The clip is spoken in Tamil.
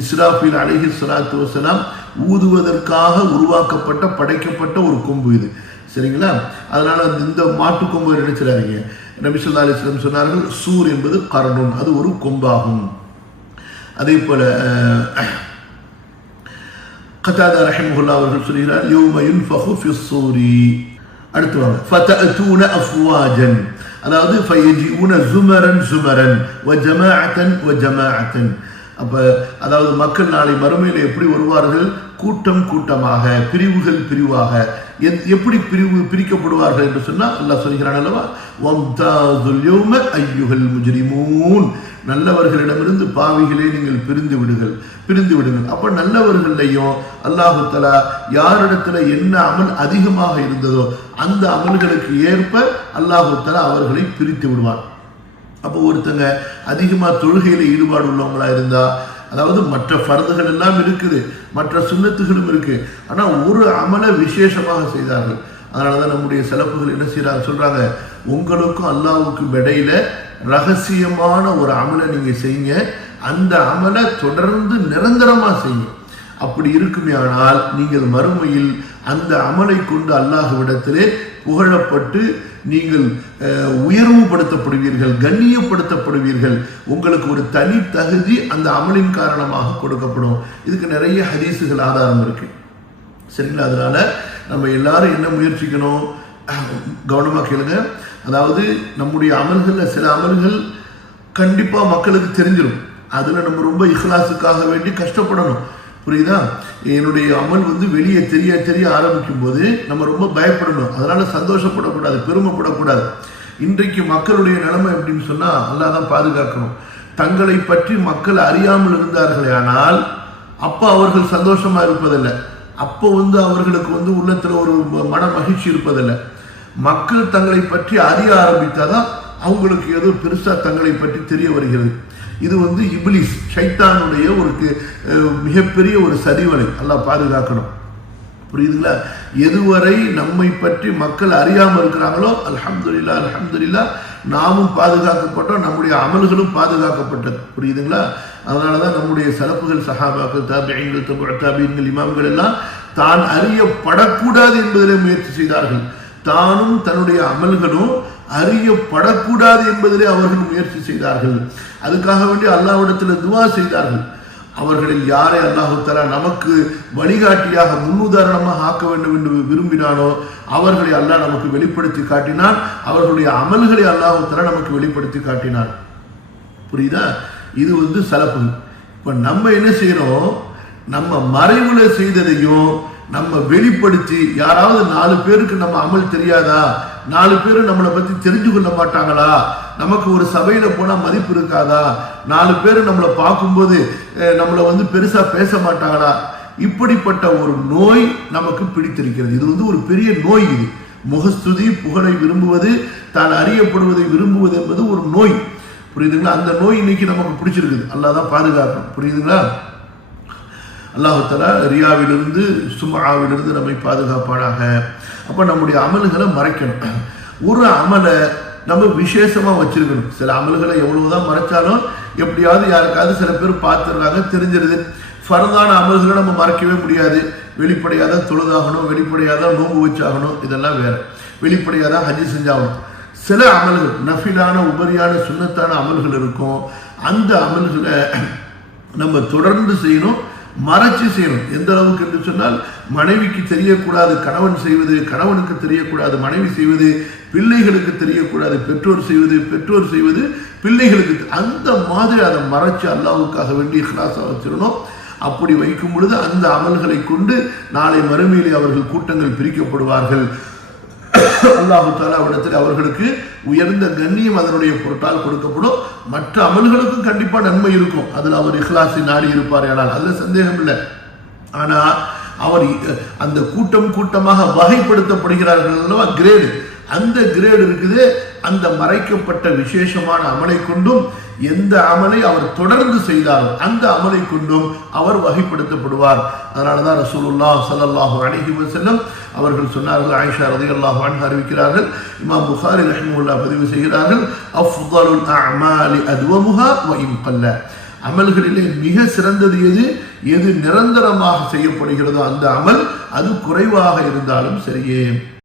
இஸ்ராஃபில் அழகி சலாத்து வசலாம் ஊதுவதற்காக உருவாக்கப்பட்ட படைக்கப்பட்ட ஒரு கொம்பு இது. சரிங்களா? அதனால இந்த மாட்டு கொம்பு நினைச்சிடாதீங்க. நபிசுல்லா அலிஸ்லம் சொன்னார்கள் சூர் என்பது கரணும் அது ஒரு கொம்பாகும். அதே போல கத்தாதா ரஹிமுல்லா அவர்கள் சொல்கிறார் யோமயுல் யுன்ஃபஹு ஃபிஸ் சூரி அடுத்து வாங்க. ஃபதஅதூன அஃப்வாஜன். அதாவது ஃபயஜிஊன ஜுமரன் ஜுமரன் வ ஜமாஅத்தன் வ ஜமாஅத்தன். அப்போ அதாவது மக்கள் நாளை மறுமையில் எப்படி வருவார்கள்? கூட்டம் கூட்டமாக பிரிவுகள் பிரிவாக. எத்- எப்படி பிரிவு பிரிக்கப்படுவார்கள் என்று சொன்னால் நல்லா சொல்கிறான் அல்லவா? வம்தாதுல் யௌம ஐயுஹல் முஜ்ரிமூன். நல்லவர்களிடமிருந்து பாவிகளே நீங்கள் பிரிந்து விடுங்கள் பிரிந்து விடுங்கள். அப்போ நல்லவர்களையும் அல்லாஹு தலா யாரிடத்துல என்ன அமல் அதிகமாக இருந்ததோ அந்த அமல்களுக்கு ஏற்ப அல்லாஹு தலா அவர்களை பிரித்து விடுவான். அப்போ ஒருத்தங்க அதிகமா தொழுகையில ஈடுபாடு உள்ளவங்களா இருந்தா அதாவது மற்ற ஃபர்துகள் எல்லாம் இருக்குது மற்ற சுண்ணத்துகளும் இருக்கு. ஆனா ஒரு அமலை விசேஷமாக செய்தார்கள். அதனாலதான் நம்முடைய சிறப்புகள் என்ன செய்யறாங்க சொல்றாங்க உங்களுக்கும் அல்லாவுக்கும் இடையில ரகசியமான ஒரு அமலை நீங்க செய்யுங்க. அந்த அமலை தொடர்ந்து நிரந்தரமா செய்யுங்க. அப்படி இருக்குமே ஆனால் நீங்கள் மறுமையில் அந்த அமலை கொண்டு அல்லாஹ்விடத்திலே புகழப்பட்டு நீங்கள் அஹ், உயர்வுபடுத்தப்படுவீர்கள் கண்ணியப்படுத்தப்படுவீர்கள். உங்களுக்கு ஒரு தனி தகுதி அந்த அமலின் காரணமாக கொடுக்கப்படும். இதுக்கு நிறைய ஹதீஸுகள் ஆதாரம் இருக்கு. சரிங்களா? அதனால நம்ம எல்லாரும் என்ன முயற்சிக்கணும்? கவனமா கேளுங்க. அதாவது நம்முடைய அமல்களில் சில அமல்கள் கண்டிப்பா மக்களுக்கு தெரிஞ்சிடும் அதுல நம்ம ரொம்ப இஹ்லாசுக்காக வேண்டி கஷ்டப்படணும். புரியுதா? என்னுடைய அமல் வந்து வெளியே தெரிய தெரிய ஆரம்பிக்கும் போது நம்ம ரொம்ப பயப்படணும். அதனால சந்தோஷப்படக்கூடாது பெருமைப்படக்கூடாது. இன்றைக்கு மக்களுடைய நிலைமை எப்படின்னு சொன்னால் அல்லா தான் பாதுகாக்கணும். தங்களை பற்றி மக்கள் அறியாமல் இருந்தார்களே ஆனால் அப்போ அவர்கள் சந்தோஷமா இருப்பதில்லை. அப்போ வந்து அவர்களுக்கு வந்து உள்ளத்துல ஒரு மன மகிழ்ச்சி இருப்பதில்லை. மக்கள் தங்களை பற்றி அறிய ஆரம்பித்தாதான் அவங்களுக்கு ஏதோ பெருசாக தங்களை பற்றி தெரிய வருகிறது. இது வந்து இபிலிஸ் ஷைத்தானுடைய ஒரு மிகப்பெரிய ஒரு சதிவலை எல்லாம் பாதுகாக்கணும். புரியுதுங்களா? எதுவரை நம்மை பற்றி மக்கள் அறியாமல் இருக்கிறாங்களோ அலமதுல்லா அலமதுல்லா நாமும் பாதுகாக்கப்பட்டோம் நம்முடைய அமல்களும் பாதுகாக்கப்பட்டது. புரியுதுங்களா? அதனால தான் நம்முடைய சலப்புகள் சஹாபாக்கள் தாபியங்கள் தபு தாபியங்கள் இமாம்கள் எல்லாம் தான் அறியப்படக்கூடாது என்பதிலே முயற்சி செய்தார்கள். தானும் தன்னுடைய அமல்களும் அறியப்படக்கூடாது என்பதிலே அவர்கள் முயற்சி செய்தார்கள். அதுக்காக வேண்டி அல்லாவிடத்தில் துவா செய்தார்கள். அவர்களில் யாரை அல்லாஹு தஆலா நமக்கு வழிகாட்டியாக முன்னுதாரணமாக ஆக்க வேண்டும் என்று விரும்பினானோ அவர்களை அல்லாஹ் நமக்கு வெளிப்படுத்தி காட்டினான். அவர்களுடைய அமல்களை அல்லாஹு நமக்கு வெளிப்படுத்தி காட்டினான். புரியுதா? இது வந்து சலப்பு இப்போ நம்ம என்ன செய்கிறோம் நம்ம மறைவுல செய்ததையும் நம்ம வெளிப்படுத்தி யாராவது நாலு பேருக்கு நம்ம அமல் தெரியாதா? நாலு பேர் நம்மளை பத்தி தெரிஞ்சு கொள்ள மாட்டாங்களா? நமக்கு ஒரு சபையில போனா மதிப்பு இருக்காதா? நாலு பேர் நம்மளை பார்க்கும்போது நம்மளை வந்து பெருசா பேச மாட்டாங்களா? இப்படிப்பட்ட ஒரு நோய் நமக்கு பிடித்திருக்கிறது. இது வந்து ஒரு பெரிய நோய் இது. முகஸ்துதி புகழை விரும்புவது தான் அறியப்படுவதை விரும்புவது என்பது ஒரு நோய். புரியுதுங்களா? அந்த நோய் இன்னைக்கு நமக்கு பிடிச்சிருக்குது. அல்லாதான் பாதுகாப்பு பாதுகாக்கணும். புரியுதுங்களா? அல்லாஹாலா ரியாவிலிருந்து சுமாவிலிருந்து நம்மை பாதுகாப்பானாக. அப்போ நம்முடைய அமல்களை மறைக்கணும். ஒரு அமலை நம்ம விசேஷமாக வச்சிருக்கணும். சில அமல்களை எவ்வளவுதான் மறைச்சாலும் எப்படியாவது யாருக்காவது சில பேர் பார்த்துடுறாங்க தெரிஞ்சிருது. ஃபர்தான அமல்களை நம்ம மறைக்கவே முடியாது. வெளிப்படையாக தான் தொழுதாகணும் வெளிப்படையாக தான் நோம்பு வச்சாகணும் இதெல்லாம் வேற. வெளிப்படையாக தான் ஹஜ்ஜி செஞ்சாகணும். சில அமல்கள் நஃபிலான உபரியான சுண்ணத்தான அமல்கள் இருக்கும். அந்த அமல்களை நம்ம தொடர்ந்து செய்யணும். மறைச்சு செய்யணும் எந்த அளவுக்கு என்று சொன்னால் மனைவிக்கு தெரியக்கூடாது கணவன் செய்வது கணவனுக்கு தெரியக்கூடாது மனைவி செய்வது பிள்ளைகளுக்கு தெரியக்கூடாது பெற்றோர் செய்வது பெற்றோர் செய்வது பிள்ளைகளுக்கு அந்த மாதிரி அதை மறைச்சு அல்லாவுக்காக வேண்டிய கிளாஸாக வச்சிடணும். அப்படி வைக்கும் பொழுது அந்த அமல்களை கொண்டு நாளை மறுமையிலே அவர்கள் கூட்டங்கள் பிரிக்கப்படுவார்கள். அல்லாஹு தாலாவிடத்தில் அவர்களுக்கு உயர்ந்த கண்ணியம் அதனுடைய பொருட்டால் கொடுக்கப்படும். மற்ற அமல்களுக்கும் கண்டிப்பா நன்மை இருக்கும். அதுல அவர் இஹ்லாசி நாடி இருப்பார் ஆனால் அதுல சந்தேகம் இல்லை. ஆனா அவர் அந்த கூட்டம் கூட்டமாக வகைப்படுத்தப்படுகிறார்கள் அல்லவா? கிரேடு அந்த கிரேடு இருக்குது. அந்த மறைக்கப்பட்ட விசேஷமான அமலை கொண்டும் எந்த அமலை அவர் தொடர்ந்து செய்தாரோ அந்த அமலை கொண்டும் அவர் வகைப்படுத்தப்படுவார். அதனாலதான் ரசூலுல்லா சல்லாஹூ அலைஹி வஸல்லம் அவர்கள் சொன்னார்கள் ஆயிஷா ரதி அல்லாஹ் அறிவிக்கிறார்கள் இமாம் புகாரி ரஹிமஹுல்லாஹ் பதிவு செய்கிறார்கள் அஃதலுல் அஅமாலி அத்வமுஹா வ கல்ல. அமல்களிலே மிக சிறந்தது எது? எது நிரந்தரமாக செய்யப்படுகிறதோ அந்த அமல் அது குறைவாக இருந்தாலும் சரியே.